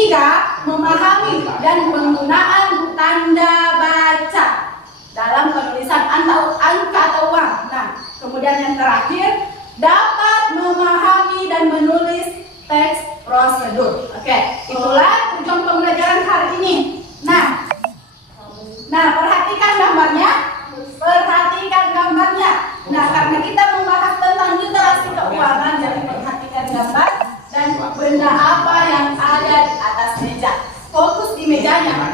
ketiga, memahami dan penggunaan tanda baca dalam penulisan angka atau uang. Nah, kemudian yang terakhir, dapat memahami dan menulis teks prosedur. Oke, itulah tujuan pembelajaran hari ini. Nah, perhatikan gambarnya. Nah, karena kita membahas tentang literasi keuangan, jadi perhatikan gambar dan benda apa yang ada di atas meja. Fokus di mejanya.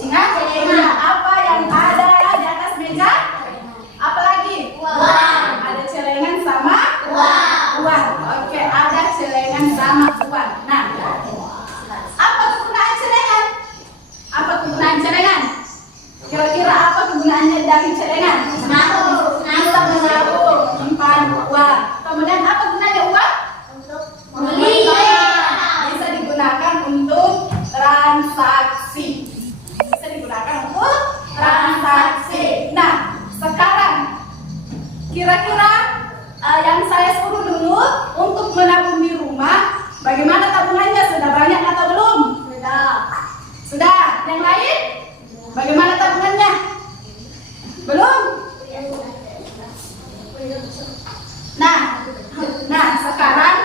Ingat, benda apa yang ada di atas meja? Apalagi? Uang. Ada celengan sama uang. Oke, ada celengan sama uang. Nah, apa kegunaan celengan? Kira-kira apa kegunaannya dari celengan? Menabung. Bisa menabung, simpan uang. Kemudian apa gunanya uang? Untuk membeli. Bisa digunakan untuk transaksi. Nah, sekarang kira-kira yang saya suruh dulu untuk menabung di rumah, bagaimana tabungannya? Sudah banyak atau belum? Sudah. Yang lain? Bagaimana tabungannya? Belum? Nah, sekarang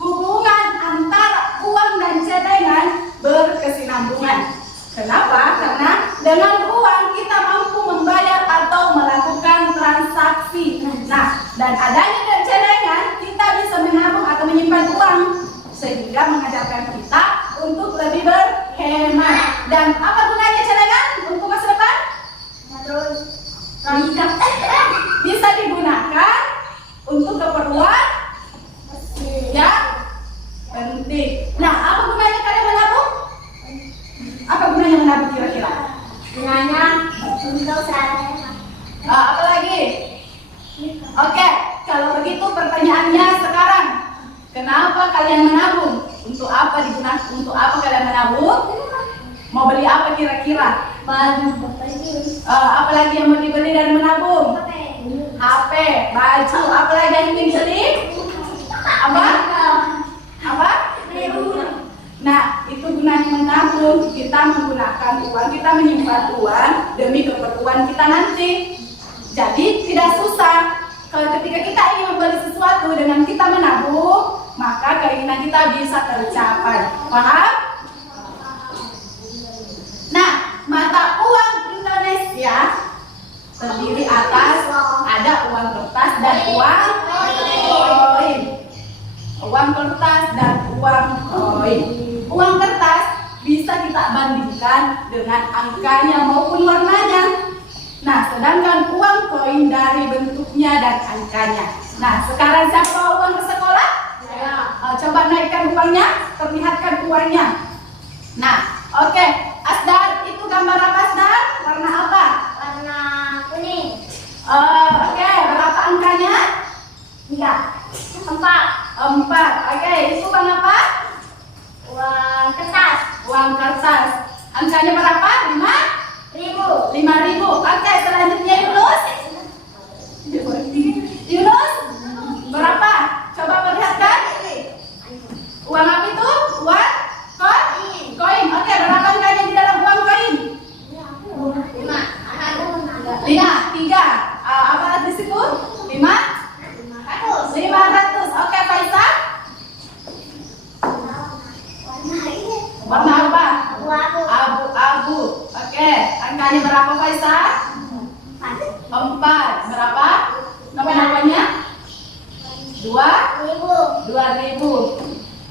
hubungan antara uang dan celengan berkesinambungan. Kenapa? Karena dengan uang kita mampu membayar atau melakukan transaksi. Nah, dan adanya celengan kita bisa menabung atau menyimpan uang, sehingga mengajarkan kita untuk lebih berhemat. Dan apa gunanya celengan untuk masa depan? Bisa digunakan untuk keperluan yang penting. Nah, apa gunanya kalian menabung? Apa gunanya menabung kira-kira? Gunanya untuk sehari-hari. Apa lagi? Oke, kalau begitu pertanyaannya sekarang, kenapa kalian menabung? Untuk apa digunakan? Untuk apa kalian menabung? Mau beli apa kira-kira? Baju. Apa lagi yang mau dibeli dan menabung? HP, baju. Apa lagi yang ingin beli? Apa? Nah, itu gunanya menabung. Kita menggunakan uang, kita menyimpan uang demi keperluan kita nanti. Jadi tidak susah. Kalau ketika kita ingin membeli sesuatu dengan kita menabung, maka keinginan kita bisa tercapai. Paham? Nah, mata uang Indonesia terdiri atas ada uang kertas dan uang koin. Uang kertas dan uang koin. Uang kertas bisa kita bandingkan dengan angkanya maupun warnanya. Nah, sedangkan uang koin dari bentuknya dan angkanya. Nah, sekarang siapa bawa uang ke sekolah? Saya. Coba naikkan uangnya, perlihatkan uangnya. Nah, oke. Asdar, itu gambar apa Asdar? Warna apa? Warna kuning. Oke, berapa angkanya? 4. Oke, itu uang apa? Uang kertas. Uang kertas. Angkanya berapa? 5.000. Oke, selanjutnya Yunus, berapa? Coba perlihatkan. Uang apa itu? Uang koin. Oke, berapa angkanya di dalam uang koin? 3. Apa di situ? 500. Oke, Faisal. Warna apa? Abu-abu. Oke, angkanya berapa Faisal? 4. Berapa? Nominalnya? 2.000.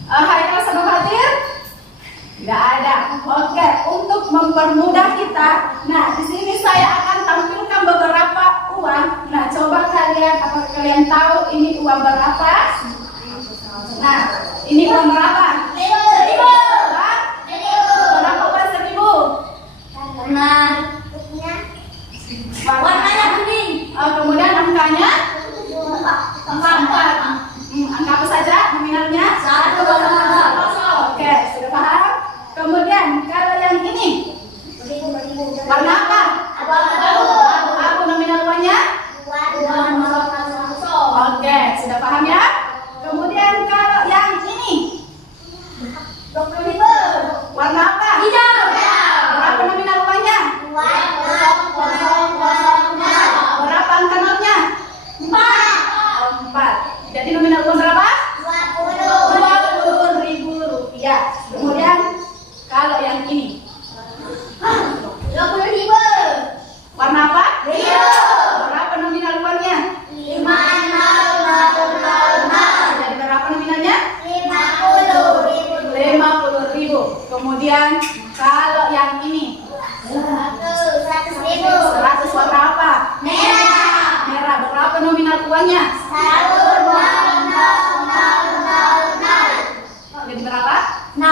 Haikal sama Fatir? Tidak ada. Oke, untuk mempermudah kita, nah di sini saya akan tampilkan beberapa uang. Nah, coba apakah kalian tahu ini uang berapa? Nah, ini uang berapa? 1.000. Berapa uang 1.000? Warnanya kuning. Kemudian angkanya 4. 4. Angka apa saja nominalnya? 1. Oke, sudah paham? Kemudian kalau yang ini warna apa? Abu-abu. Nominal uangnya? Oke, sudah paham ya? Kemudian kalau yang ini yang ini? 20.000. Warna apa? Biru. Berapa nominal uangnya? 5.000. Jadi berapa nominalnya? 50.000. 50.000. Kemudian kalau yang ini 100.000. 100 warna apa? Merah. Merah. Berapa nominal uangnya? 1.000. Jadi berapa? 6.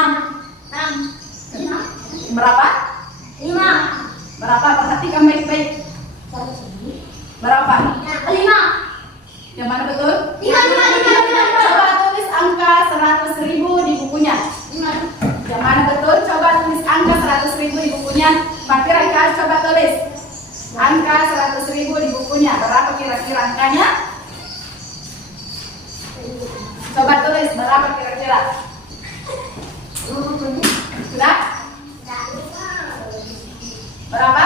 Berapa? 5. Berapa? Perhatikan baik-baik. Berapa? 5. Yang mana betul? 5. Coba tulis angka 100.000 di bukunya. Yang mana betul? Coba tulis angka 100.000 di bukunya. Mbak Tiraka, coba tulis angka 100.000 di bukunya. Berapa kira-kira angkanya? Coba tulis berapa kira-kira? Sudah? Berapa?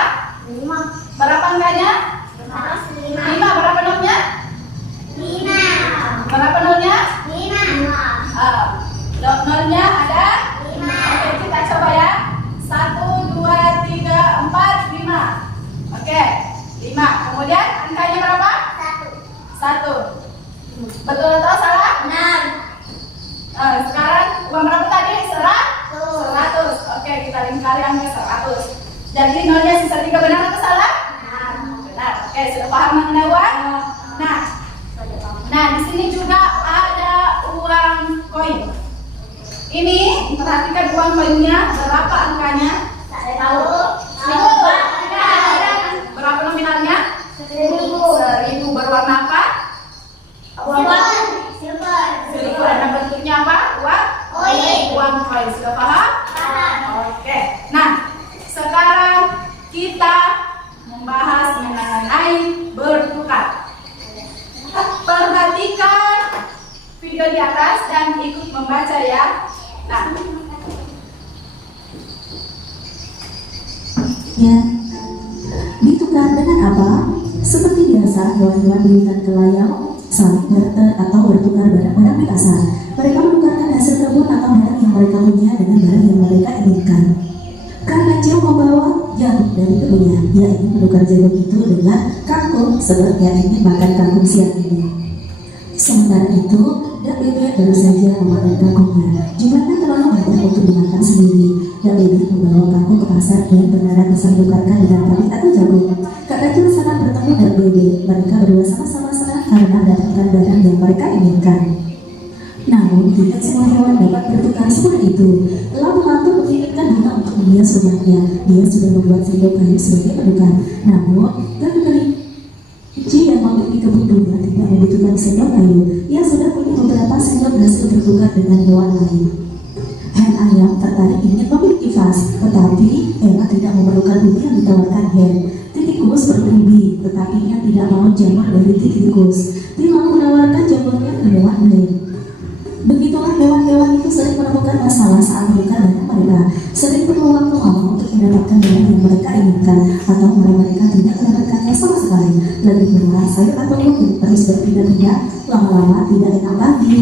5. Berapa angkanya? 5. Berapa nolnya? Berapa nolnya? Nolnya ada? Oke, kita coba ya. 1, 2, 3, 4, 5. Oke, 5. Kemudian angkanya berapa? 1. Betul atau salah? Sekarang uang berapa tadi? 100. Oke, kita lingkari angka 100. Jadi nolnya sisa 3, benar atau salah? Benar. Oke, sudah paham mengenai uang? Nah, di sini juga ada uang koin. Ini perhatikan uang koinnya, berapa angkanya? Berapa nominalnya? 1.000. Berwarna apa? Silver. Dan bentuknya apa? Uang koin. Sudah paham? Oke. Nah, sekarang kita membahas mengenai bertukar. Perhatikan video di atas dan ikut membaca ya. Nah, ya, ditukar dengan apa? Seperti biasa, hewan-hewan di hutan kelayang saling barter atau bertukar barang-barang di pasar. Mereka menukarkan hasil kebun atau barang yang mereka punya dengan barang yang mereka inginkan. Karena Kecil membawa jagung dari kebunnya. Dia ingin menukar jagung itu dengan kangkung sebab dia ingin makan kangkung siang ini. Sementara itu, Dak Bebek baru saja memakan kangkungnya. Jumlahnya terlalu banyak untuk dimakan sendiri. Dak Bebek membawa kangkung ke pasar dan benar bisa menukarkan dengan padi atau jagung. Kak Kecil senang bertemu Dak Bebek. Mereka berdua sama-sama senang karena mendapatkan barang yang mereka inginkan. Namun, tidak semua hewan dapat bertukar seperti itu. Elang mengatur menginginkan bunga untuk menghias rumahnya. Dia sudah membuat sendok kayu sebagai penukar. Namun, Dak Kelinci yang memiliki kebun bunga tidak membutuhkan sendok kayu. Ia sudah punya beberapa sendok hasil bertukar dengan hewan lain. Hen ayam tertarik ingin memiliki vas, tetapi Ella tidak memerlukan ubi yang ditawarkan Hen. Tikus berubi, tetapi ia tidak mau jamur dari tikus. Dia mau menawarkan jamurnya ke hewan lain. Begitulah hewan-hewan itu sering menemukan masalah saat menukar barang mereka. Sering perlu waktu lama untuk mendapatkan barang yang mereka inginkan, atau mereka tidak mendapatkannya sama sekali. Lebih murah sayur atau kulit terus berpindah-pindah, lama-lama tidak enak lagi.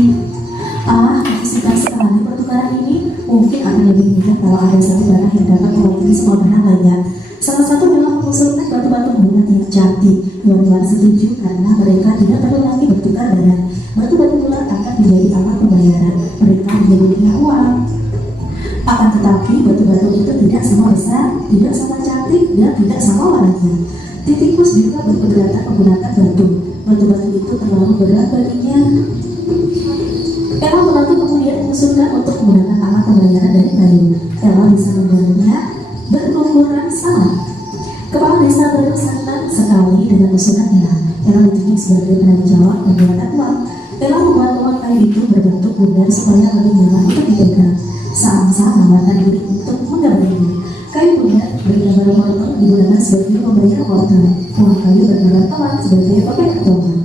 Aku suka sekali pertukaran ini. Mungkin akan lebih mudah kalau ada satu barang yang dapat mewakili semua barang lainnya. Salah satu adalah mengusulkan batu-batu bunga yang cantik. Hewan-hewan setuju karena mereka tidak perlu lagi bertukar barang. Batu-batu bulat akan menjadi alat pembayaran. Mereka menjadi punya uang. Akan tetapi batu-batu itu tidak sama besar, tidak sama cantik, dan tidak sama warnanya. Tikus juga berkeberatan menggunakan batu. Batu-batu itu terlalu berat baginya. Ella menantu kemudian mengusulkan untuk menggunakan alat pembayaran dari kayu. Ella bisa membuatnya berukuran sama. Kepala desa baru senang sekali dengan usulan Ella. Ella ditunjuk sebagai penanggung jawab pembuatan uang. Ella membuat uang kayu itu berbentuk bundar supaya lebih nyaman untuk dipegang. Sang-sang menggunakan diri untuk menggambarnya. Kayu bundar bergambar wortel digunakan sebagai pembayar wortel. Uang kayu bergambar telan sebagai pembayar tomat.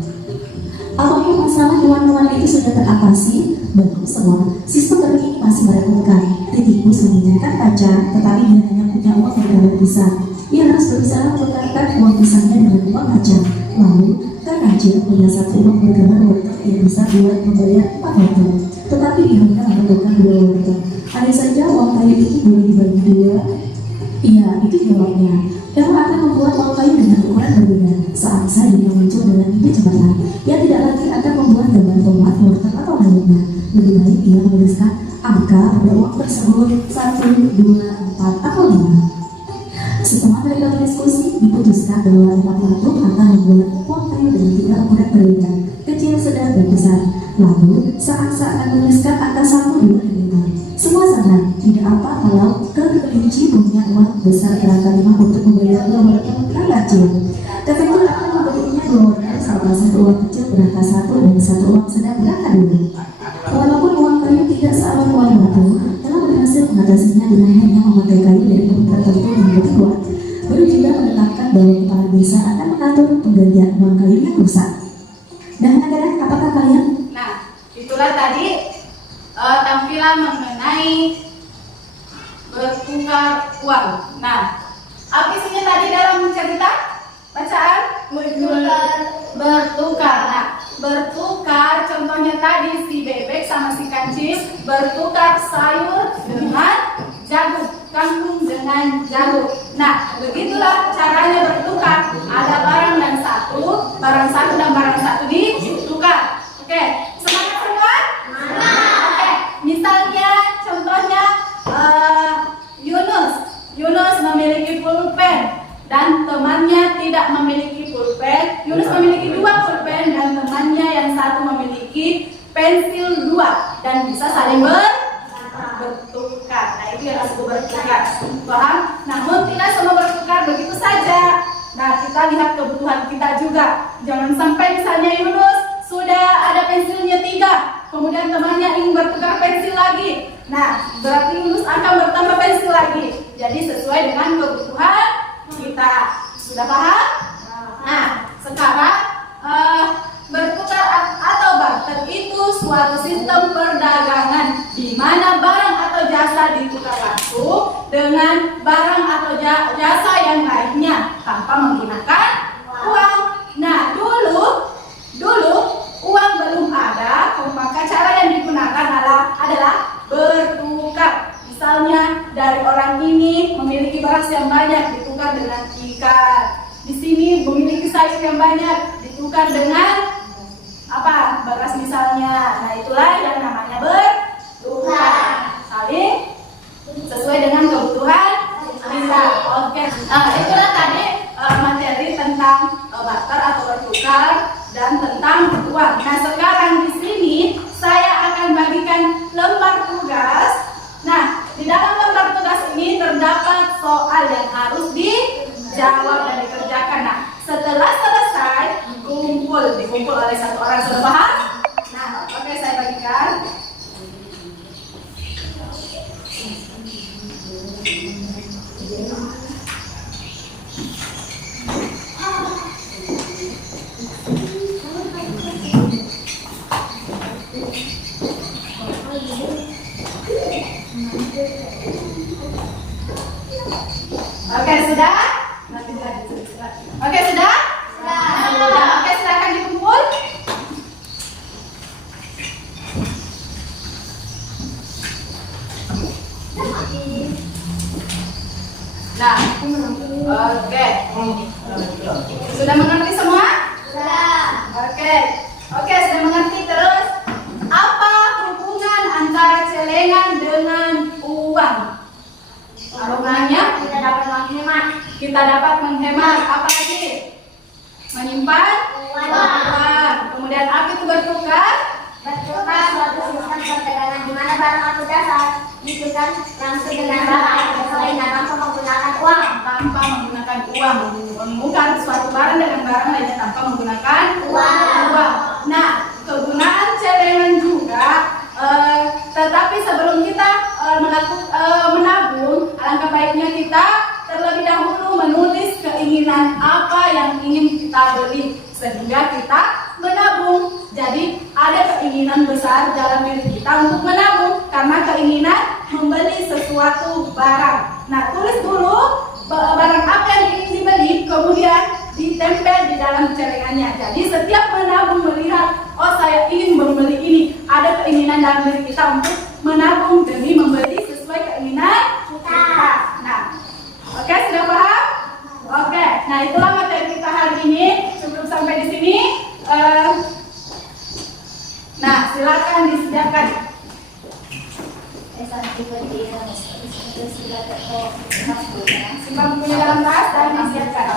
Apakah masalah hewan-hewan itu sudah teratasi? Belum semua. Sistem baru ini masih merepotkan. Tikus menginginkan kaca, tetapi dia hanya punya uang bergambar pisang. Ia harus berusaha menukarkan uang pisangnya dengan uang kaca. Lalu, Kak Kecil punya satu uang bergambar wortel yang bisa buat membayar 4 wortel. Tetapi dia hanya memerlukan 2 wortel. Andai saja uang kayu itu boleh dibagi dua, iya, itu jawabnya. Kamu akan membuat uang kayu dengan ukuran berbeda. Seangsa dunia muncul dengan ide cemerlang. Ia tidak lagi akan membuat gambar tomat, wortel atau lainnya. Lebih baik ia menuliskan angka pada uang tersebut 1, 2, 4 atau 5. Setelah mereka berdiskusi, diputuskan bahwa Empat Latuk akan membuat uang kayu dengan 3 ukuran berbeda, kecil, sedang, dan besar. Lalu, seangsa akan menuliskan angka 1, 2, dan 5. Semua senang, tidak apa kalau kelinci punya uang besar berangka 5 untuk membayar 2 wortel dan kecil. Kefektur akan memberinya 2 wortel, salah satu uang kecil berangka 1 dan 1 uang sedang berangka 2. Walaupun uang kayu tidak seawal uang batu, telah berhasil mengatasinya dengan hanya memakai kayu dari kebun tertentu yang lebih kuat. Baru juga menetapkan bahwa kepala desa akan mengatur penggantian uang kayu yang rusak. Dan anak-anak, apakah kalian? Nah, itulah tadi tampilan mengenai bertukar uang. Nah, apa isinya tadi dalam cerita? Bacaan? Bertukar. Nah, bertukar contohnya tadi si bebek sama si kancing bertukar sayur dengan jagung, kangkung dengan jagung. Nah, begitulah caranya bertukar. Ada barang dan satu dan barang satu ditukar. Oke, semangat semua? Oke, misalnya contohnya Yunus memiliki pulpen dan temannya tidak memiliki pulpen. Yunus memiliki 2 pulpen dan temannya yang satu memiliki pensil 2 dan bisa saling bertukar. Nah, itu yang disebut bertukar. Paham? Namun tidak semua bertukar begitu saja. Nah, kita lihat kebutuhan kita juga. Jangan sampai misalnya Yunus sudah ada pensilnya 3, kemudian temannya ingin bertukar pensil lagi. Nah, berarti Yunus akan bertambah pensil lagi. Jadi sesuai dengan kebutuhan kita. Sudah paham? Nah, sekarang bertukar atau barter itu suatu sistem perdagangan di mana barang atau jasa ditukar langsung dengan barang atau jasa yang lainnya tanpa menggunakan uang. Nah, dulu uang belum ada, maka cara yang digunakan adalah bertukar. Misalnya dari orang ini memiliki beras yang banyak ditukar dengan ikan. Di sini memiliki sayur yang banyak ditukar dengan apa? Beras misalnya. Nah, itulah yang namanya bertukar. Saling sesuai dengan kebutuhan kita. Oke. Nah, itulah tadi materi tentang barter atau bertukar dan tentang uang. Nah, sekarang di sini saya akan bagikan lembar tugas. Nah, di dalam lembar tugas ini terdapat soal yang harus dijawab dan dikerjakan. Nah, setelah selesai dikumpul oleh satu orang. Sudah paham? Nah, oke, saya bagikan. Oke, sudah? Oke, sudah? Sudah. Oke, silakan dikumpul. Nah, oke. Sudah mengerti semua? Sudah. Oke, sudah mengerti. Terus, apa hubungan antara celengan dengan uang? Hubungannya? Kita dapat menghemat. Apa lagi? Menyimpan uang. Kemudian apa itu bertukar? Bertukar suatu sistem perdagangan di mana barang atau jasa ditukar langsung dengan barang atau jasa lain tanpa menggunakan uang. Tanpa menggunakan uang. Menukar suatu barang dengan barang lainnya tanpa menggunakan uang. Nah, kegunaan celengan juga. Tetapi sebelum kita menabung, alangkah baiknya kita terlebih dahulu menulis keinginan apa yang ingin kita beli sehingga kita menabung. Jadi ada keinginan besar dalam diri kita untuk menabung karena keinginan membeli sesuatu barang. Nah, tulis dulu barang apa yang ingin dibeli, kemudian ditempel di dalam celengannya. Jadi setiap menabung melihat, oh saya ingin membeli ini, ada keinginan dalam diri kita untuk menabung demi membeli sesuatu tas dulu ya. Simpan bukunya dalam tas dan disiapkan.